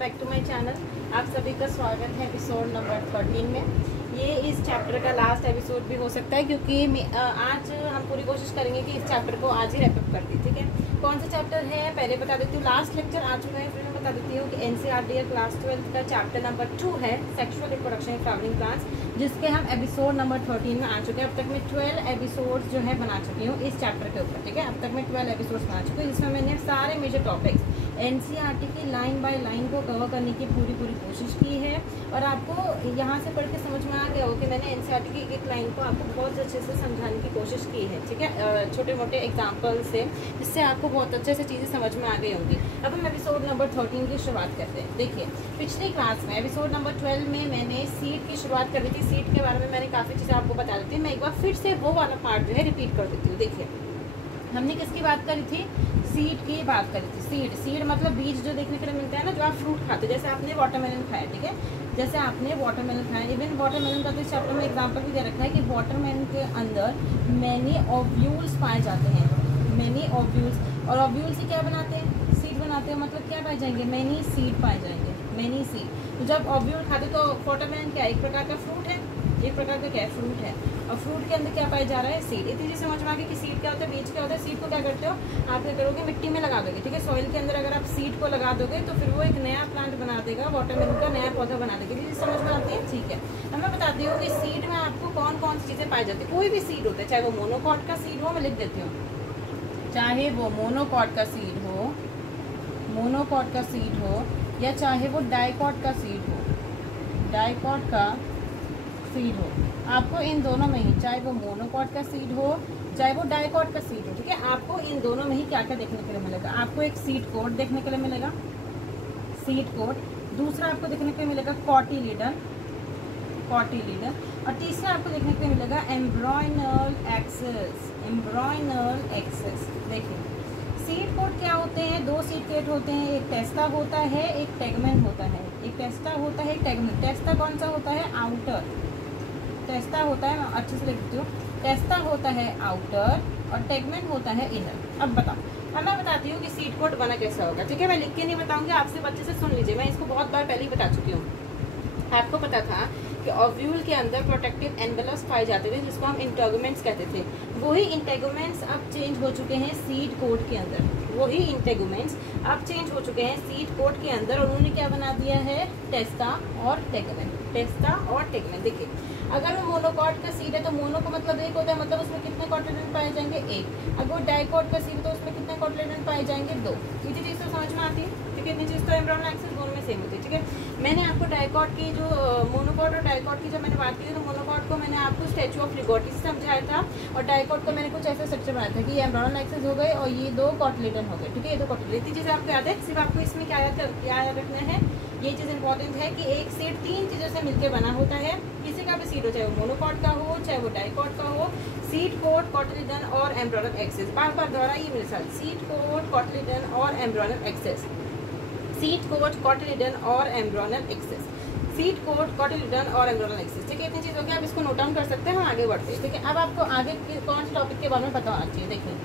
Back to my channel. आप सभी का स्वागत है एपिसोड नंबर 13 में। ये इस चैप्टर का लास्ट एपिसोड भी हो सकता है क्योंकि आज हम पूरी कोशिश करेंगे कि इस चैप्टर को आज ही रैपअप कर दी। ठीक है, कौन सा चैप्टर है पहले बता देती हूँ। लास्ट लेक्चर आ चुका है, फिर मैं बता देती हूँ कि एनसीईआरटी क्लास 12 का चैप्टर नंबर 2 है sexual reproduction in flowering plants, जिसके हम एपिसोड नंबर 13 में आ चुके हैं। अब तक मैं 12 एपिसोड जो है बना चुकी हूँ इस चैप्टर के ऊपर। ठीक है, अब तक मैं 12 एपिसोड बना चुकी हूँ, जिसमें मैंने सारे मेजर टॉपिक्स एनसीईआरटी की लाइन बाय लाइन को कवर करने की पूरी कोशिश की है। और आपको यहाँ से पढ़ के समझ में आ गया हो कि मैंने एनसीईआरटी की एक लाइन को आपको बहुत अच्छे से समझाने की कोशिश की है। ठीक है, छोटे मोटे एग्जाम्पल से, जिससे आपको बहुत अच्छे से चीज़ें समझ में आ गई होंगी। अब हम एपिसोड नंबर 13 की शुरुआत करते हैं। देखिए, पिछली क्लास में एपिसोड नंबर 12 में मैंने सीड की शुरुआत कर दी थी। सीड के बारे में मैंने काफ़ी चीज़ें आपको बता दी थी। मैं एक बार फिर से वो वाला पार्ट जो है रिपीट कर देती हूँ। देखिए, हमने किसकी बात करी थी? सीड की बात करी थी। सीड मतलब बीज जो देखने के लिए मिलता है ना, जो आप फ्रूट खाते हैं। जैसे आपने वाटरमेलन खाया, ठीक है, जैसे आपने वाटरमेलन खाया। इवन वाटरमेलन का तो इस चैप्टर में एग्जांपल भी दे रखा है कि वाटरमेलन के अंदर मैनी ओव्यूल्स पाए जाते हैं। मैनी ओव्यूल्स, और ओव्यूल से क्या बनाते हैं? सीड बनाते हैं। मतलब क्या पाए जाएंगे? मैनी सीड पाए जाएंगे, मैनी सीड। तो जब ओव्यूल खाते तो वाटरमेलन क्या एक प्रकार का फ्रूट है, एक प्रकार का क्या है? फ्रूट है। और फ्रूट के अंदर क्या पाया जा रहा है? सीड। इतनी चीज़ समझ में आ गई कि सीड क्या होता है, बीज क्या होता है। सीड को क्या करते हो आप? क्या करोगे? मिट्टी में लगा दोगे। ठीक है, सॉइल के अंदर अगर आप सीड को लगा दोगे तो फिर वो एक नया प्लांट बना देगा, वाटरमेलन का नया पौधा बना देगा। ये चीज़ समझ में आती है? ठीक है, अब मैं बताती हूँ कि सीड में आपको कौन कौन सी चीज़ें पाई जाती है। कोई भी सीड होता है, चाहे वो मोनोकॉट का सीड हो, मैं लिख देती हूँ, चाहे वो मोनोकॉट का सीड हो, मोनोकॉट का सीड हो, या चाहे वो डाइकॉट का सीड हो, डाइकॉट का सीड हो। आपको इन दोनों में ही, चाहे वो मोनोकॉट का सीड हो चाहे वो डाइकॉट का सीड हो, ठीक है, आपको इन दोनों में ही क्या क्या देखने के लिए मिलेगा? आपको एक सीड कोट देखने के लिए मिलेगा, सीड कोट। दूसरा आपको देखने के लिए मिलेगा कॉटिलीडन, कॉटिलीडन। और तीसरा आपको देखने के लिए मिलेगा एम्ब्रॉयनल एक्सेस, एम्ब्रॉयनल एक्सेस। देखिए, सीड कोट क्या होते हैं? दो सीड कोट होते हैं, एक टेस्टा होता है, एक टेगमेन होता है। एक टेस्टा होता है, एक टेगमेन। टेस्टा कौन सा होता है? आउटर। टेस्टा होता है, मैं अच्छे से लिख देती हूँ, टेस्टा होता है आउटर और टेगमेन होता है इनर। अब बताओ, अब मैं बताती हूँ कि सीड कोट बना कैसा होगा। ठीक है, मैं लिख के नहीं बताऊंगी, आपसे बच्चे से सुन लीजिए। मैं इसको बहुत बार पहले ही बता चुकी हूँ। आपको पता था कि ओव्यूल के अंदर प्रोटेक्टिव एनवेलप्स पाए जाते थे, जिसको हम इंटेगुमेंट्स कहते थे। वही इंटेगुमेंट्स अब चेंज हो चुके हैं सीड कोट के अंदर। वही इंटेगुमेंट्स अब चेंज हो चुके हैं सीड कोट के अंदर, और उन्होंने क्या बना दिया है? टेस्टा और टेगमेन, टेस्टा और टेगमेन। देखिए, अगर वो मोनोकॉट का सीड है तो मोनो का मतलब एक होता है, मतलब उसमें कितने कॉटिलेडन पाए जाएंगे? एक। अगर वो डाइकॉट का सीड है तो उसमें कितने कॉटिलेडन पाए जाएंगे? दो। ये चीज़ तो समझ में आती है? ठीक है, इतनी चीज़ तो एम्ब्रियोनल एक्सेस दोनों में सेम होती है। ठीक है, मैंने आपको डाइकॉट की जो मोनोकॉट और डाइकॉट की जब मैंने बात की थी, तो मोनोकॉट को मैंने आपको स्टैचू ऑफ लिबर्टी से समझाया था, और डाइकॉट को मैंने कुछ ऐसा स्ट्रक्चर बनाया था कि ये एम्ब्रियोनल एक्सेस हो गए और ये दो कॉटिलेडन हो गए। ठीक है, ये दो कॉटिलेडन। इतनी चीज़ें आपको याद है? सिर्फ आपको इसमें क्या याद रखना है, ये चीज़ इंपॉर्टेंट है कि एक सीड तीन चीज़ों से मिलकर बना होता है। किसी का भी सीड हो, चाहे वो मोनोकॉट का हो चाहे वो डाइकॉट का हो, सीड कोट, कॉटिलेडन और एम्ब्रियोनल एक्सेस। बार बार दोहराइए मेरे साथ, सीड कोट, कॉटिलेडन और embryonal axis, seed coat, cotyledon और embryonal axis, seed coat, cotyledon और एम्ब्रियोनल एक्सेस। ठीक है, इतनी चीज़ हो गई, आप इसको नोट डाउन कर सकते हैं। हम आगे बढ़ते हैं। ठीक है, अब आपको आगे कौन से टॉपिक के बारे में पता होना चाहिए। देखिए,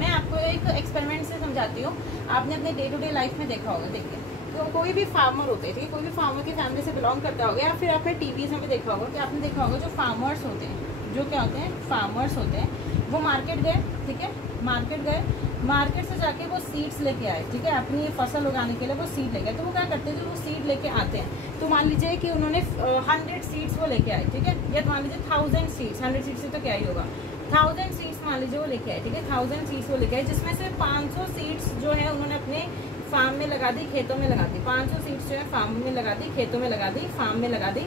मैं आपको एक एक्सपेरिमेंट से समझाती हूँ, आपने अपने डे टू डे लाइफ में देखा होगा। देखिए, तो कोई भी फार्मर होते हैं, ठीक है, कोई भी फार्मर की फैमिली से बिलोंग करता होगा, या फिर आपने टीवीज में भी देखा होगा कि आपने देखा होगा जो फार्मर्स होते हैं, जो क्या होते हैं? फार्मर्स होते हैं। वो मार्केट गए, ठीक है, मार्केट गए, मार्केट से जाके वो सीड्स लेके आए। ठीक है, अपनी फसल उगाने के लिए वो सीड लेके आए। तो वो क्या करते हैं, जो वो सीड लेके आते हैं, तो मान लीजिए कि उन्होंने 100 सीड्स वो लेके आए। ठीक है, या मान लीजिए 1000 सीड्स, 100 सीड्स से तो क्या ही होगा, 1000 सीड्स मान लीजिए वो लेके आए। ठीक है, 1000 सीड्स वो लेके आए, जिसमें से 500 सीड्स जो है उन्होंने अपने फार्म में लगा दी, खेतों में लगा दी। 500 सीड्स जो है फार्म में लगा दी, खेतों में लगा दी, फार्म में लगा दी,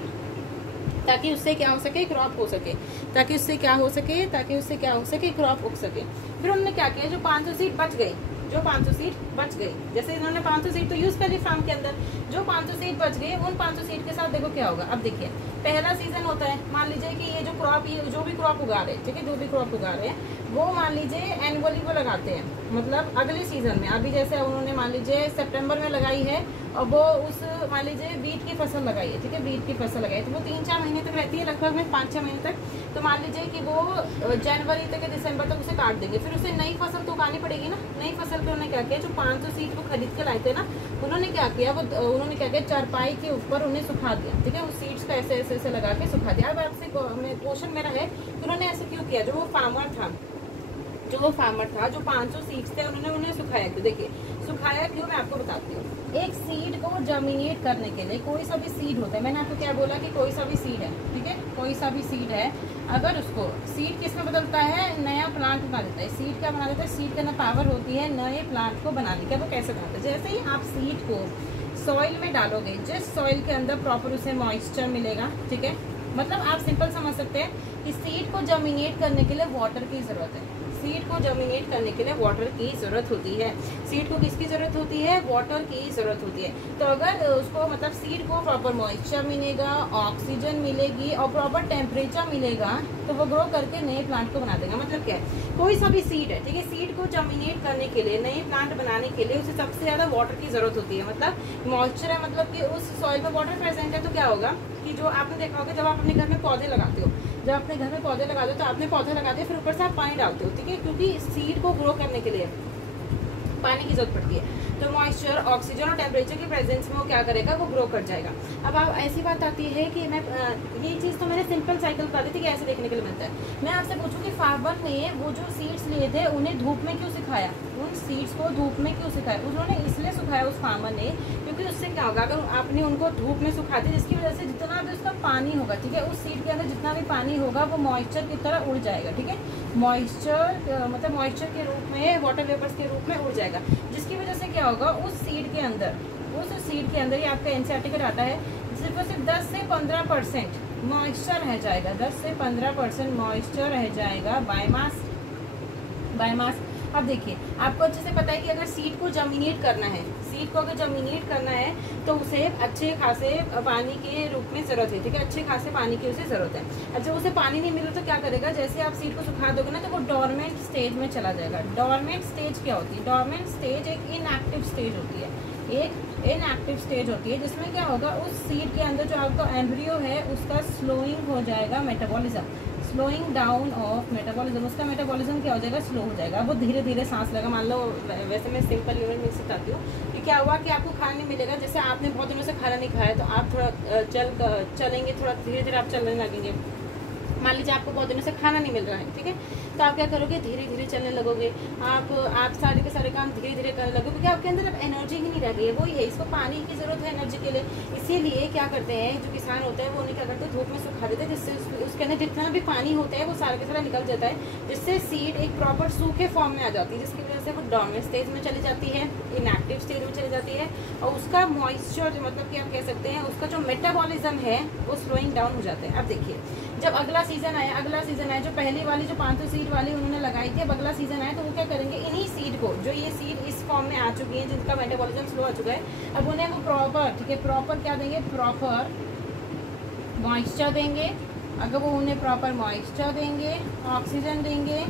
ताकि उससे क्या हो सके? क्रॉप हो सके। ताकि उससे क्या हो सके? ताकि उससे क्या हो सके? क्रॉप उग सके। फिर उन्होंने क्या किया, जो 500 सीड बच गई, जो 500 सीड बच गई, जैसे इन्होंने 500 सीड तो यूज कर ली फार्म के अंदर, जो 500 सीड बच गई, उन 500 सीड के साथ देखो क्या होगा। अब देखिए, पहला सीजन होता है, मान लीजिए कि ये जो क्रॉप, ये जो भी क्रॉप उगा रहे हैं, ठीक है, जो भी क्रॉप उगा रहे हैं, वो मान लीजिए एनुअली वो लगाते हैं, मतलब अगले सीजन में। अभी जैसे उन्होंने मान लीजिए सितंबर में लगाई है, और वो उस मान लीजिए बीट की फसल लगाई है। ठीक है, बीट की फसल लगाई है, तो वो 3-4 महीने तक रहती है, लगभग में 5-6 महीने तक। तो मान लीजिए कि वो जनवरी तक या दिसंबर तक उसे काट देंगे, फिर उसे नई फसल तो उगानी पड़ेगी ना। नई फसल पे उन्होंने क्या किया, जो 500 सीड वो खरीद के लाए थे ना, उन्होंने क्या किया, वो उन्होंने क्या किया, चारपाई के ऊपर उन्हें सुखा दिया, ठीक है, उस सीड्स को ऐसे ऐसे ऐसे लगा के सुखा दिया। अब आपसे क्वेश्चन मेरा है कि उन्होंने ऐसे क्यों किया, जो वो फार्मर था, जो 500 सीड्स थे, उन्होंने उन्हें सुखाया क्यों? देखिए सुखाया क्यों, मैं आपको बताती हूँ। एक सीड को जर्मिनेट करने के लिए, कोई सा भी सीड होता है, मैंने आपको क्या बोला कि कोई सा भी सीड है, ठीक है, कोई सा भी सीड है, अगर उसको सीड किस में बदलता है, नया प्लांट बना देता है। सीड क्या बना देता है, सीड के अंदर पावर होती है नए प्लांट को बनाने की। वो कैसे बनाते हैं, जैसे ही आप सीड को सॉइल में डालोगे, जिस सॉइल के अंदर प्रॉपर उसे मॉइस्चर मिलेगा, ठीक है, मतलब आप सिंपल समझ सकते हैं कि सीड को जर्मिनेट करने के लिए वाटर की ज़रूरत है। सीड को जर्मिनेट करने के लिए वाटर की ज़रूरत होती है। सीड को किसकी ज़रूरत होती है, वाटर की ज़रूरत होती है। तो अगर उसको मतलब सीड को प्रॉपर मॉइस्चर मिलेगा, ऑक्सीजन मिलेगी और प्रॉपर टेम्परेचर मिलेगा, तो वो ग्रो करके नए प्लांट को बना देगा। मतलब क्या है, कोई सा भी सीड है, ठीक है, सीड को जर्मिनेट करने के लिए, नए प्लांट बनाने के लिए उसे सबसे ज़्यादा वाटर की ज़रूरत होती है। मतलब मॉइस्चर है, मतलब कि उस सॉइल में वाटर प्रेजेंट है, तो क्या होगा कि जो आपने देखा होगा जब आप अपने घर में पौधे लगाते हो, जब अपने घर में पौधे लगाते हो तो आपने पौधे लगा दिए, फिर ऊपर से आप पानी डालते हो, ठीक है, क्योंकि सीड को ग्रो करने के लिए पानी की जरूरत पड़ती है। तो मॉइस्चर, ऑक्सीजन और टेम्परेचर की प्रेजेंस में वो क्या करेगा, वो ग्रो कर जाएगा। अब आप ऐसी बात आती है कि मैं ये चीज़ तो मैंने सिंपल साइकिल बता दी थी कि ऐसे देखने के लिए मिलता है। मैं आपसे पूछूं कि फार्मर ने वो जो सीड्स लिए थे उन्हें धूप में क्यों सिखाया, उन सीड्स को धूप में क्यों सिखाया? उन्होंने इसलिए सुखाया उस फार्मर ने, क्योंकि उससे क्या होगा, अगर आपने उनको धूप में सुखा दिया, जिसकी वजह से जितना भी उसका पानी होगा, ठीक है, उस सीड के अंदर जितना भी पानी होगा वो मॉइस्चर की तरह उड़ जाएगा, ठीक है, मॉइस्चर मतलब मॉइस्चर के रूप में, वाटर वेपर्स के रूप में उड़ जाएगा, जिसकी वजह से क्या होगा, उस सीड के अंदर ये आपका एनसीईआरटी का डाटा है, सिर्फ 10 से 15% मॉइस्चर रह जाएगा, 10 से 15% मॉइस्चर रह जाएगा बायोमास। अब देखिए आपको अच्छे से पता है कि अगर सीड को जर्मिनेट करना है, सीड को अगर जर्मिनेट करना है तो उसे अच्छे खासे पानी के रूप में ज़रूरत है, ठीक है, अच्छे खासे पानी की उसे ज़रूरत है। अब जब उसे पानी नहीं मिला तो क्या करेगा, जैसे आप सीड को सुखा दोगे ना, तो वो डॉर्मेंट स्टेज में चला जाएगा। डॉर्मेंट स्टेज क्या होती है, डॉर्मेंट स्टेज एक इनएक्टिव स्टेज होती है, एक इनएक्टिव स्टेज होती है, जिसमें क्या होगा, उस सीड के अंदर जो आपका एम्ब्रियो है उसका स्लोइंग हो जाएगा, metabolism, slowing down of metabolism, उसका मेटाबॉलिज्म क्या हो जाएगा, स्लो हो जाएगा, वो धीरे धीरे सांस लेगा। मान लो वैसे मैं सिंपल यूनिट में सिखाती हूँ कि क्या हुआ कि आपको खाना नहीं मिलेगा, जैसे आपने बहुत दिनों से खाना नहीं खाया, तो आप थोड़ा चलेंगे, थोड़ा धीरे धीरे आप चलने लगेंगे। मान लीजिए आपको बहुत दिनों से खाना नहीं मिल रहा है, ठीक है, तो आप क्या करोगे, धीरे धीरे चलने लगोगे, आप सारे के सारे काम धीरे धीरे करने लगोगे, क्योंकि आपके अंदर अब एनर्जी ही नहीं रह गई है। वही है, इसको पानी की ज़रूरत है एनर्जी के लिए। इसीलिए क्या करते हैं जो किसान होते हैं, वो उन्हें क्या करते हैं, धूप में सुखा देते हैं, जिससे उसके अंदर जितना भी पानी होता है वो सारा के सारा निकल जाता है, जिससे सीड एक प्रॉपर सूखे फॉर्म में आ जाती है, जिसकी वजह से वो डॉर्मेंट स्टेज में चली जाती है, इनएक्टिव स्टेज में चली जाती है, और उसका मॉइस्चर मतलब कि आप कह सकते हैं उसका जो मेटाबॉलिज्म है वो स्लोइंग डाउन हो जाता है। अब देखिए जब अगला सीजन आया, जो पहली वाली जो 500 सीड वाली उन्होंने लगाई थी, अब अगला सीजन आया तो वो क्या करेंगे, इन्हीं सीड को, जो ये सीड इस फॉर्म में आ चुकी है, जिनका मेटाबॉलिज्म स्लो आ चुका है, अब उन्हें वो प्रॉपर, ठीक है, प्रॉपर क्या देंगे, प्रॉपर मॉइस्चर देंगे। अगर वो उन्हें प्रॉपर मॉइस्चर देंगे, ऑक्सीजन देंगे,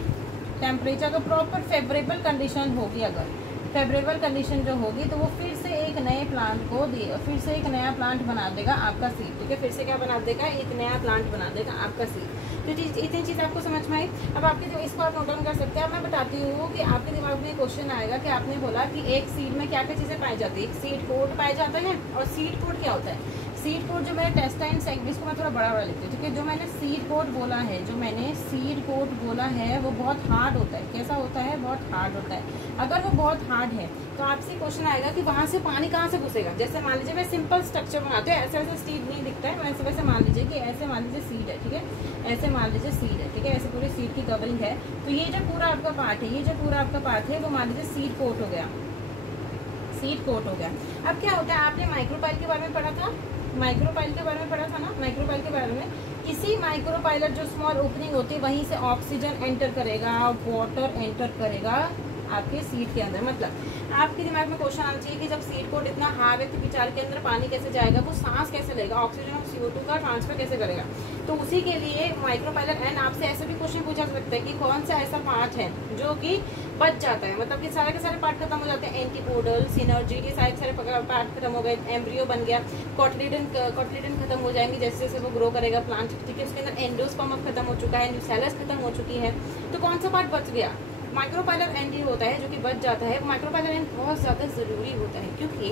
टेम्परेचर का प्रॉपर फेवरेबल कंडीशन होगी, अगर फेवरेबल कंडीशन जो होगी तो वो फिर से एक नए प्लांट को देगा, फिर से एक नया प्लांट बना देगा आपका सीड, ठीक है, फिर से क्या बना देगा, एक नया प्लांट बना देगा आपका सीड। तो इतनी चीज़ आपको समझ में आई। अब आपके जो इसको आप नोट डाउन कर सकते हैं। अब मैं बताती हूँ कि आपके दिमाग में क्वेश्चन आएगा कि आपने बोला कि एक सीड में क्या क्या चीज़ें पाई जाती है, एक सीड कोट पाया जाता है, और सीड कोट क्या होता है, सीड कोट जो मैंने टेस्टाइन सेगमेंट, इसको मैं थोड़ा बड़ा बड़ा लिखती हूँ, ठीक है, जो मैंने सीड कोट बोला है, जो मैंने सीड कोट बोला है वो बहुत हार्ड होता है। कैसा होता है, बहुत हार्ड होता है। अगर वो बहुत हार्ड है तो आपसे क्वेश्चन आएगा कि वहाँ से पानी कहाँ से घुसेगा। जैसे मान लीजिए मैं सिंपल स्ट्रक्चर बनाती हूँ, ऐसे वैसे सीड नहीं दिखता है, वैसे वैसे मान लीजिए कि ऐसे मान लीजिए सीड है, ठीक है, ऐसे मान लीजिए सीड है, ठीक है, ऐसे पूरी सीड की कवरिंग है। तो ये जो पूरा आपका पार्ट है, ये जो पूरा आपका पार्ट है वो मान लीजिए सीड कोट हो गया, सीड कोट हो गया। अब क्या होता है, आपने माइक्रोपाइल के बारे में पढ़ा था, माइक्रोपाइल के बारे में पढ़ा था ना, माइक्रोपाइल के बारे में, किसी माइक्रोपाइलर जो स्मॉल ओपनिंग होती है वहीं से ऑक्सीजन एंटर करेगा, वाटर एंटर करेगा आपके सीड के अंदर। मतलब आपके दिमाग में क्वेश्चन आना चाहिए कि जब सीड कोट इतना हार्ड है तो विचार के अंदर पानी कैसे जाएगा, वो सांस कैसे लेगा, ऑक्सीजन और CO2 का ट्रांसफर कैसे करेगा। तो उसी के लिए माइक्रोपाइलर एंड आपसे ऐसे भी क्वेश्चन पूछा सकता है कि कौन सा ऐसा पार्ट है जो कि बच जाता है, मतलब कि सारे के सारे पार्ट खत्म हो जाते हैं, एंटीपोडल, सिनर्जी, ये सारे पार्ट खत्म हो गए, एम्ब्रियो बन गया, कॉटलीडन खत्म हो जाएंगे जैसे जैसे वो ग्रो करेगा प्लांट, ठीक है, उसके अंदर एंडोस्पर्म खत्म हो चुका है, न्यूसेलस खत्म हो चुकी है, तो कौन सा पार्ट बच गया, माइक्रोपाइलर एंड होता है जो कि बच जाता है। माइक्रोपाइलर एंड बहुत ज़्यादा ज़रूरी होता है क्योंकि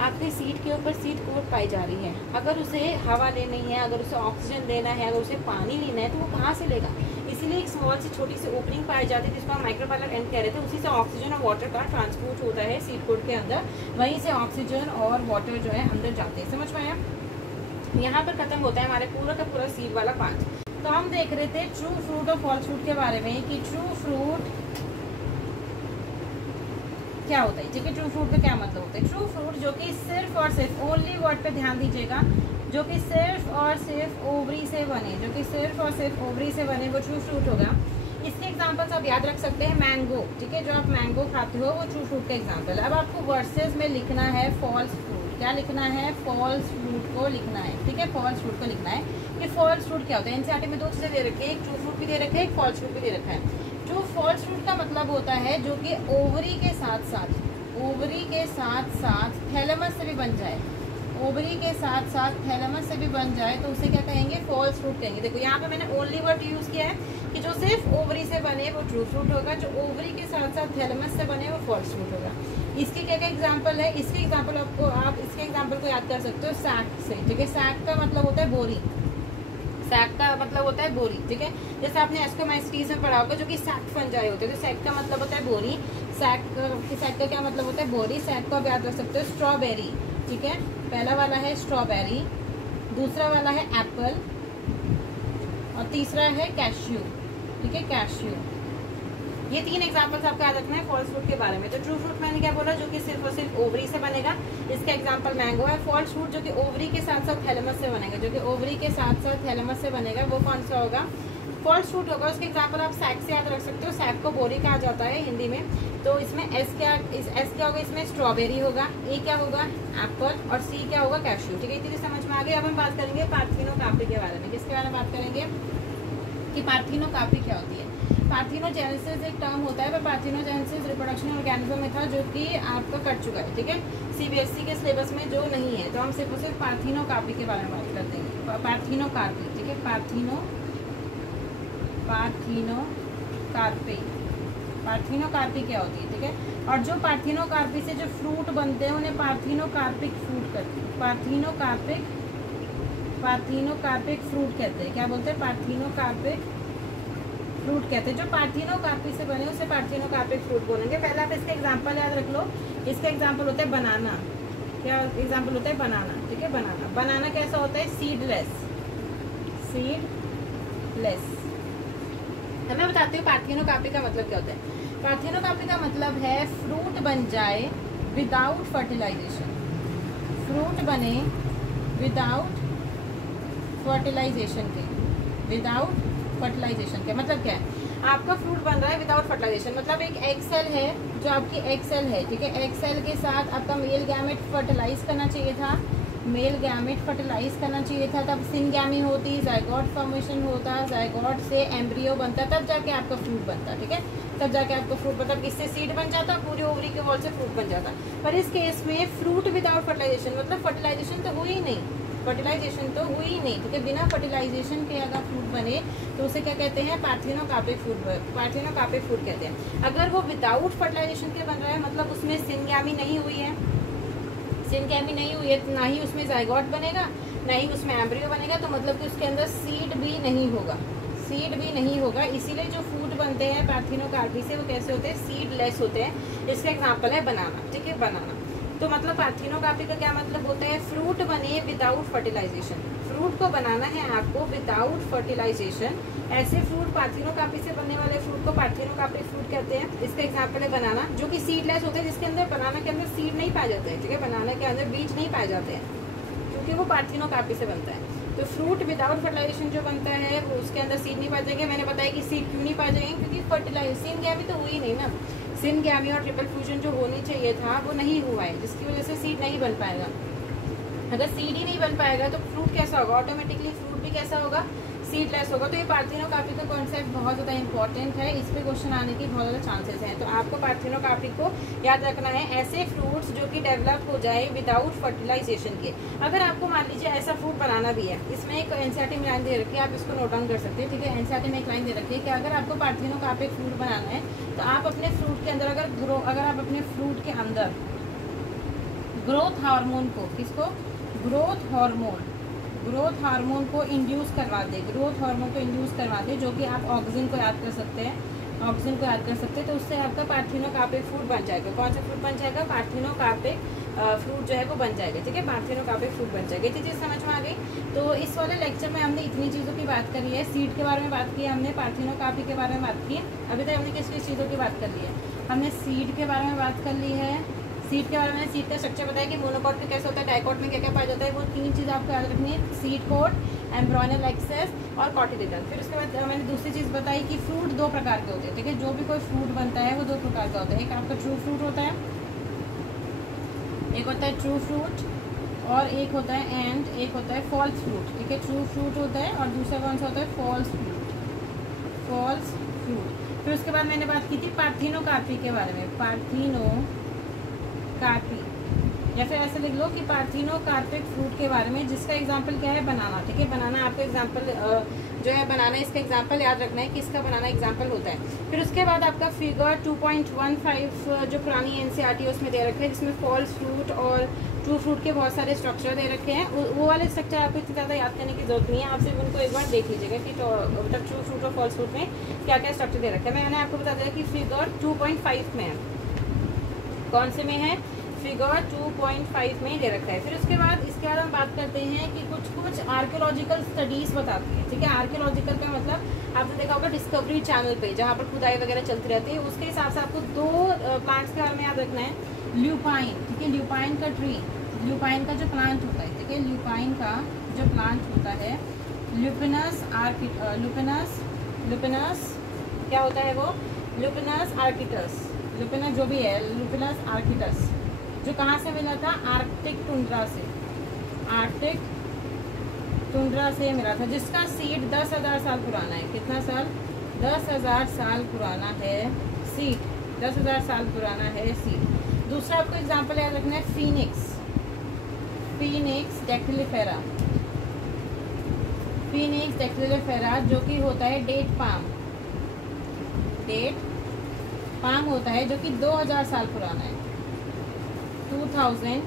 आपके सीड के ऊपर सीड कोट पाई जा रही है, अगर उसे हवा लेनी है, अगर उसे ऑक्सीजन देना है, अगर उसे पानी लेना है तो वो कहाँ से लेगा। इसीलिए एक स्मॉल सी छोटी सी ओपनिंग पाई जाती है जिसको हम माइक्रोपाइलर एंड कह रहे थे। उसी से ऑक्सीजन और वाटर का ट्रांसपोर्ट होता है सीड कोट के अंदर, वहीं से ऑक्सीजन और वाटर जो है अंदर जाते हैं। समझ पाए आप? यहाँ पर खत्म होता है हमारे पूरा का पूरा सीड वाला पार्ट। तो हम देख रहे थे ट्रू फ्रूट और फॉल्स फ्रूट के बारे में कि ट्रू फ्रूट क्या होता है। ठीक है, ट्रू फ्रूट का क्या मतलब होता है। ट्रू फ्रूट जो कि सिर्फ और सिर्फ, ओनली वर्ड पे ध्यान दीजिएगा, जो कि सिर्फ और सिर्फ ओवरी से बने, जो कि सिर्फ और सिर्फ ओवरी से बने, वो ट्रू फ्रूट होगा। इसके एग्जांपल्स आप याद रख सकते हैं। मैंगो, ठीक है, जो आप मैंगो खाते हो वो ट्रू फ्रूट का एग्जांपल है। अब आपको वर्सेस में लिखना है फॉल्स फ्रूट। क्या लिखना है? फॉल्स फ्रूट को लिखना है। ठीक है, फॉल्स फ्रूट को लिखना है कि फॉल्स फ्रूट क्या होता है। एनसीईआरटी में दो चीज़ें दे रखी है, एक ट्रू फ्रूट भी दे रखा है, एक फॉल्स फ्रूट भी दे रखा है। ट्रू फॉल्स फ्रूट का मतलब होता है जो कि ओवरी के साथ साथ, ओवरी के साथ साथ थैलेमस से भी बन जाए, ओवरी के साथ साथ थैलेमस से भी बन जाए तो उसे क्या कहेंगे? फॉल्स फ्रूट कहेंगे। देखो यहाँ पे मैंने ओनली वर्ड यूज़ किया है कि जो सिर्फ ओवरी से बने वो ट्रू फ्रूट होगा, जो ओवरी के साथ साथ थैलेमस से बने वो फॉल्स फ्रूट होगा। इसके क्या क्या एग्जाम्पल है? इसके एग्जाम्पल आपको, आप इसके एग्जाम्पल को याद कर सकते हो सैक से। ठीक है, सैक का मतलब होता है बोरी, सैक का मतलब होता है बोरी। ठीक है, जैसे आपने एस्कोमाइसिटीज में पढ़ा होगा जो कि सैक फंजाई होते हैं, तो सैक का मतलब होता है बोरी। सैक का क्या मतलब होता है? बोरी। सैक को आप याद रख सकते हो स्ट्रॉबेरी। ठीक है, पहला वाला है स्ट्रॉबेरी, दूसरा वाला है एप्पल और तीसरा है कैश्यू। ठीक है, कैश्यू। ये तीन एग्जांपल्स आपको याद रखना है फॉल्स फ्रूट के बारे में। तो ट्रू फ्रूट मैंने क्या बोला? जो कि सिर्फ और सिर्फ ओवरी से बनेगा, इसका एग्जांपल मैंगो है। फॉल्स फ्रूट जो कि ओवरी के साथ साथ थैलेमस से बनेगा, जो कि ओवरी के साथ साथ थैलेमस से बनेगा, वो कौन सा होगा? फॉल्स फ्रूट होगा। उसके एग्जांपल आप सैक से याद रख सकते हो। सैक को बोरी कहा जाता है हिंदी में। तो इसमें एस क्या होगा? इसमें स्ट्रॉबेरी होगा, ए क्या होगा? एप्पल, और सी क्या होगा? कैश्यू। ठीक है, इतनी समझ में आ गई। अब हम बात करेंगे पार्थिनोकार्पी के बारे में। किसके बारे में बात करेंगे? कि पार्थिनोकार्पी क्या होती है। पार्थिनोजेनेसिस एक टर्म होता है, पर पार्थिनोजेनेसिस रिप्रोडक्शन ऑर्गेनिज्म में था जो कि आपका कट चुका है। ठीक है, सीबीएसई के सिलेबस में जो नहीं है, तो हम सिर्फ और सिर्फ पार्थिनोकार्पी के बारे में बात करते हैं। पार्थिनोकार्पी। ठीक है, पार्थिनोकार्पी क्या होती है। ठीक है, और जो पार्थिनोकार्पी से जो फ्रूट बनते हैं उन्हें पार्थिनोकार्पिक फ्रूट कहते हैं। पार्थिनोकार्पिक फ्रूट कहते हैं। क्या बोलते हैं? पार्थिनोकार्पिक फ्रूट कहते हैं। जो पार्थिनोकार्पी से बने उसे पार्थिनोकार्पिक फ्रूट बोलेंगे। पहले आप इसका एग्जांपल याद रख लो। इसका एग्जांपल होता है बनाना। क्या एग्जांपल होता है? बनाना। ठीक है, बनाना कैसा होता है? सीडलेस। मैं बताती हूँ पार्थिनोकार्पी का मतलब क्या होता है। पार्थिनोकार्पी का मतलब है फ्रूट बन जाए विदाउट फर्टिलाइजेशन। फ्रूट बने विदाउट फर्टिलाइजेशन के। विदाउट फर्टिलाइजेशन के मतलब क्या है? आपका फ्रूट बन रहा है विदाउट फर्टिलाइजेशन, मतलब एक एग सेल है जो आपकी एग सेल है। ठीक है, एग सेल के साथ आपका मेल गैमेट फर्टिलाइज करना चाहिए था, मेल गैमेट फर्टिलाइज करना चाहिए था, तब सिनगैमी होती, जाइगोट फॉर्मेशन होता, जाइगोट से एम्ब्रियो बनता, तब जाके आपका फ्रूट बनता। ठीक है, तब जाके आपका फ्रूट बनता, इससे सीड बन जाता, पूरी ओवरी के वॉल से फ्रूट बन जाता। पर इस केस में फ्रूट विदाउट फर्टिलाइजेशन, मतलब फर्टिलाइजेशन तो हुई नहीं, ठीक है, बिना फर्टिलाइजेशन के अगर फ्रूट बने तो उसे क्या कहते हैं? पार्थिनोकार्पिक फ्रूट कहते हैं। अगर वो विदाउट फर्टिलाइजेशन के बन रहा है, मतलब उसमें सिनगैमी नहीं हुई है, ना ही उसमें जाइगोट बनेगा, ना ही उसमें एम्ब्रियो बनेगा, तो मतलब कि उसके अंदर सीड भी नहीं होगा। इसीलिए जो फ्रूट बनते हैं पार्थिनोकार्पी से वो कैसे होते हैं? सीडलेस होते हैं। इसका एग्जांपल है बनाना। ठीक है, बनाना। तो मतलब पार्थिनोकार्पी का क्या मतलब होता है? फ्रूट बने विदाउट फर्टिलाइजेशन। फ्रूट को बनाना है आपको विदाउट फर्टिलाइजेशन। ऐसे फ्रूट, पार्थिनोकार्पी से बनने वाले फ्रूट को पार्थिनोकार्पिक फ्रूट कहते हैं। इसका एग्जांपल है बनाना, जो कि सीडलेस होते हैं, जिसके अंदर, बनाना के अंदर सीड नहीं पाए जाते हैं। ठीक है, बनाना के अंदर बीज नहीं पाए जाते हैं क्योंकि वो पार्थिनोकार्पी से बनता है। तो फ्रूट विदाउट फर्टिलाइजेशन जो बनता है वो उसके अंदर सीड नहीं पाए जाएंगे। मैंने बताया कि सीड क्यों नहीं पाए जाएंगे? क्योंकि फर्टिलाइजेशन, सिनगैमी तो हुई नहीं ना। सिनगैमी और ट्रिपल फ्यूजन जो होनी चाहिए था वो नहीं हुआ है, जिसकी वजह से सीड नहीं बन पाएगा। अगर सीड ही नहीं बन पाएगा तो फ्रूट कैसा होगा? ऑटोमेटिकली फ्रूट भी कैसा होगा? सीडलेस होगा। तो ये पार्थिनोकार्पी का कॉन्सेप्ट बहुत ज़्यादा इंपॉर्टेंट है, इस पे क्वेश्चन आने की बहुत ज़्यादा चांसेस हैं। तो आपको पार्थिनोकार्पी को याद रखना है, ऐसे फ्रूट्स जो कि डेवलप हो जाए विदाउट फर्टिलाइजेशन के। अगर आपको मान लीजिए ऐसा फ्रूट बनाना भी है, इसमें एक एनसीईआरटी में लाइन दे रखी है, आप इसको नोट डाउन कर सकते हैं, ठीक है। एनसीईआरटी में एक लाइन दे रखी है कि अगर आपको पार्थिनोकार्पिक फ्रूट बनाना है तो आप अपने फ्रूट के अंदर अगर आप अपने फ्रूट के अंदर ग्रोथ हार्मोन को, किसको, ग्रोथ हार्मोन को इंड्यूस करवा दे, जो कि आप ऑक्सीजन को याद कर सकते हैं, तो उससे आपका पार्थिनोकार्पिक फ्रूट बन जाएगा। कौन सा फ्रूट बन जाएगा? पार्थिनोकार्पिक फ्रूट जो है वो बन जाएगा, ठीक है। पार्थिनोकार्पिक फ्रूट बन जाएगा। ये चीज़ समझ में आ गई। तो इस वाले लेक्चर में हमने इतनी चीज़ों की बात करी है। सीड के बारे में बात की हमने, पार्थिनोकार्पी के बारे में बात की। अभी तक हमने किस किस चीज़ों की बात कर ली है? हमने सीड के बारे में बात कर ली है। सीड के बारे में सीड का स्ट्रक्चर बताया कि मोनोकॉट में कैसे होता है, डाइकॉट में क्या क्या पाया जाता है। वो 3 चीज़ आपको याद रखनी है, सीड कोट, एम्ब्रियोनियल एक्सेस और कॉटिलेडन। फिर उसके बाद मैंने दूसरी चीज़ बताई कि फ्रूट 2 प्रकार के होते हैं, ठीक है। जो भी कोई फ्रूट बनता है वो 2 प्रकार का होता है। एक आपका ट्रू फ्रूट होता है, एक होता है ट्रू फ्रूट, और एक होता है फॉल्स फ्रूट, ठीक है। ट्रू फ्रूट होता है और दूसरा कौन सा होता है? False fruit. फिर उसके बाद मैंने बात की थी पार्थिनोकार्पी के बारे में, पार्थिनोकार्पी, या फिर ऐसे लिख लो कि पार्थिनोकार्पिक फ्रूट के बारे में, जिसका एग्जाम्पल क्या है? बनाना, ठीक है। बनाना आपका एग्जाम्पल जो है बनाना, इसका एग्जाम्पल याद रखना है कि इसका बनाना एग्जाम्पल होता है। फिर उसके बाद आपका फिगर 2.15 जो पुरानी एनसीईआरटी उसमें दे रखे हैं, जिसमें फॉल्स फ्रूट और ट्रू फ्रूट के बहुत सारे स्ट्रक्चर दे रखे हैं। वो वाले स्ट्रक्चर आपको इतनी ज़्यादा याद करने की जरूरत नहीं है, आप सिर्फ उनको एक बार देख लीजिएगा कि मतलब ट्रू फ्रूट और फॉल्स फ्रूट में क्या क्या स्ट्रक्चर दे रखे हैं। मैंने आपको बता दिया कि फिगर 2.5 में है। कौन से में है? फिगर 2.5 में दे रखा है। फिर उसके बाद इसके बाद हम बात करते हैं कि कुछ आर्कियोलॉजिकल स्टडीज़ बताती है, ठीक है। आर्कियोलॉजिकल का मतलब आपने देखा होगा डिस्कवरी चैनल पे, जहाँ पर खुदाई वगैरह चलती रहती है। उसके हिसाब से आपको 2 प्लांट्स के बारे में याद रखना है। ल्यूपाइन, ठीक है। ल्यूपाइन का ट्री, ल्यूपाइन का जो प्लांट होता है, ठीक है। ल्यूपाइन का जो प्लांट होता है, लुपिनस क्या होता है वो? लुपिनस आर्किटस, लुपिनस जो भी है, लुपिनस आर्किटस, जो कहाँ से मिला था? आर्कटिक टुंड्रा से मिला था, जिसका सीड 10,000 साल पुराना है। कितना साल? 10,000 साल पुराना है सीड, 10,000 साल पुराना है सीड। दूसरा आपको एग्जाम्पल याद रखना है, फीनिक्स डेक्टिलिफेरा, जो कि होता है डेट पाम होता है, जो कि 2000 साल पुराना है, 2000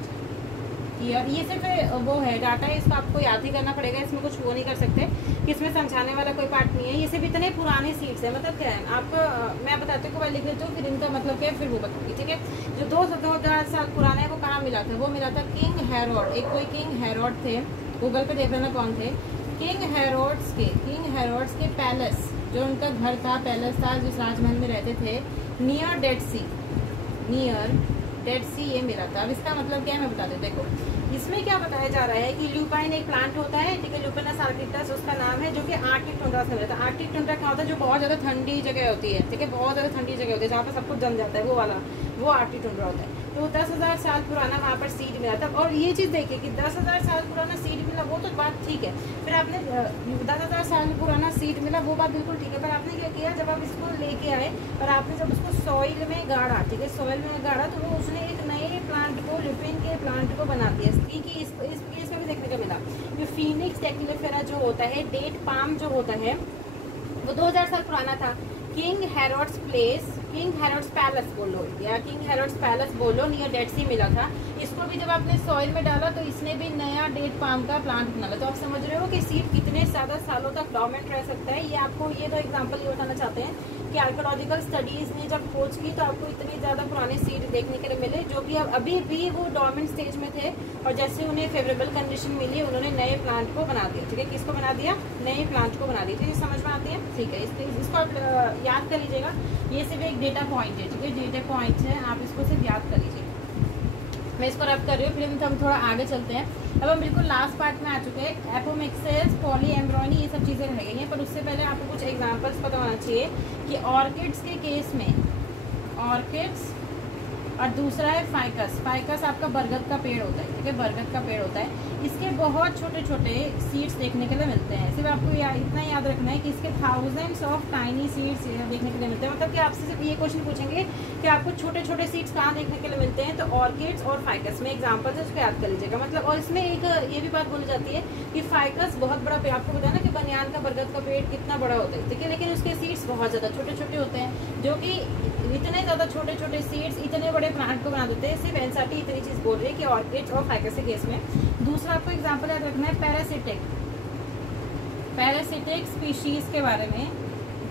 ईयर। ये सिर्फ वो है डाटा है, इसको आपको याद ही करना पड़ेगा, इसमें कुछ वो नहीं कर सकते कि इसमें समझाने वाला कोई पार्ट नहीं है। ये सिर्फ इतने पुराने सीड्स है। मतलब क्या है आपको मैं बताती हूँ, लिख लेती हूँ, फिर इनका मतलब क्या है फिर वो बताऊँगी, ठीक है। जो 2000 साल पुराना है वो कहाँ मिला था? वो मिला था किंग हेरोड, एक कोई किंग हेरोड थे, गूगल पे देख लेना कौन थे। किंग हेरोड्स के पैलेस, जो उनका घर था, पैलेस था, जिस राजमहल में रहते थे, नियर डेड सी ये मिला था। अब इसका मतलब क्या है मैं बता देती हूँ। देखो इसमें क्या बताया जा रहा है कि ल्यूपाइन एक प्लांट होता है, ठीक है। ल्यूपिनस आर्किटस उसका नाम है, जो कि आर्कटिक टुंड्रा से मिला था। आर्कटिक टुंड्रा क्या होता है? जो बहुत ज़्यादा ठंडी जगह होती है, ठीक है। बहुत ज़्यादा ठंडी जगह होती है जहाँ पर सब कुछ जम जाता है, वो वाला वो आर्कटिक टुंड्रा होता है। तो 10,000 साल पुराना वहाँ पर सीड मिला था। और ये चीज़ देखिए कि 10,000 साल पुराना सीड मिला, वो तो बात ठीक है। फिर आपने 10,000 साल पुराना सीड मिला, वो बात बिल्कुल ठीक है। पर आपने क्या किया, जब आप इसको लेके आए और आपने जब उसको सॉइल में गाड़ा, ठीक है, सॉइल में गाड़ा, तो वो उसने एक नए प्लांट को, ल्यूपिन के प्लांट को बना दिया। कि इसमें भी देखने को मिला कि फीनिक्स डेक्टिलिफेरा जो होता है, डेट पाम जो होता है, वो 2000 साल पुराना था। किंग हेरोड्स पैलेस बोलो या किंग हेरोड्स पैलेस बोलो, नियर डेड सी मिला था। इसको भी जब आपने सॉइल में डाला तो इसने भी नया डेट पाम का प्लांट बना। तो आप समझ रहे हो कि सीड कितने ज़्यादा सालों तक डोमेंट रह सकता है। ये आपको ये तो एग्जांपल ये बताना चाहते हैं कि आर्कियोलॉजिकल स्टडीज़ ने जब खोज की तो आपको इतने ज़्यादा पुराने सीड देखने के लिए मिले, जो कि अब अभी भी वो डोमेंट स्टेज में थे। और जैसे उन्हें फेवरेबल कंडीशन मिली, उन्होंने नए प्लांट को बना दिया, ठीक है। किसको बना दिया? नए प्लांट को बना दिया। तो ये समझ में आती है, ठीक है। इसको आप याद कर लीजिएगा, ये सिर्फ एक डेटा पॉइंट है, ठीक है। डेटा पॉइंट है, आप इसको सिर्फ याद कर लीजिए। मैं इसको रब कर रही हूँ, फिर हम थोड़ा आगे चलते हैं। अब हम बिल्कुल लास्ट पार्ट में आ चुके हैं। एपोमिक्सेस, पॉलीएम्ब्रॉनी, ये सब चीज़ें रह गई हैं। पर उससे पहले आपको कुछ एग्जांपल्स पता होना चाहिए कि ऑर्किड्स के केस में, और दूसरा है फाइकस। फाइकस आपका बरगद का पेड़ होता है, ठीक है, बरगद का पेड़ होता है। इसके बहुत छोटे छोटे सीड्स देखने के लिए मिलते हैं। सिर्फ आपको इतना याद रखना है कि इसके थाउजेंड्स ऑफ टाइनी सीड्स देखने के लिए मिलते हैं। मतलब कि आपसे सिर्फ ये क्वेश्चन पूछेंगे कि आपको छोटे छोटे सीड्स कहाँ देखने के लिए मिलते हैं, तो ऑर्किड्स और फाइकस में एग्जाम्पल है, उसको याद कर लीजिएगा। मतलब और इसमें एक ये भी बात बोली जाती है कि फाइकस बहुत बड़ा पेड़, आपको बताया ना कि बनियान का बरगद का पेड़ कितना बड़ा होता है, ठीक है, लेकिन उसके सीड्स बहुत ज़्यादा छोटे छोटे होते हैं, जो कि इतने ज़्यादा छोटे छोटे सीड्स इतने बड़े प्लांट को बना देते हैं। सिर्फ एनसीईआरटी इतनी चीज़ बोल रही है कि ऑर्किड्स और फाइकस के केस में। दूसरा आपको एग्जांपल याद रखना है पैरासिटिक स्पीशीज के बारे में,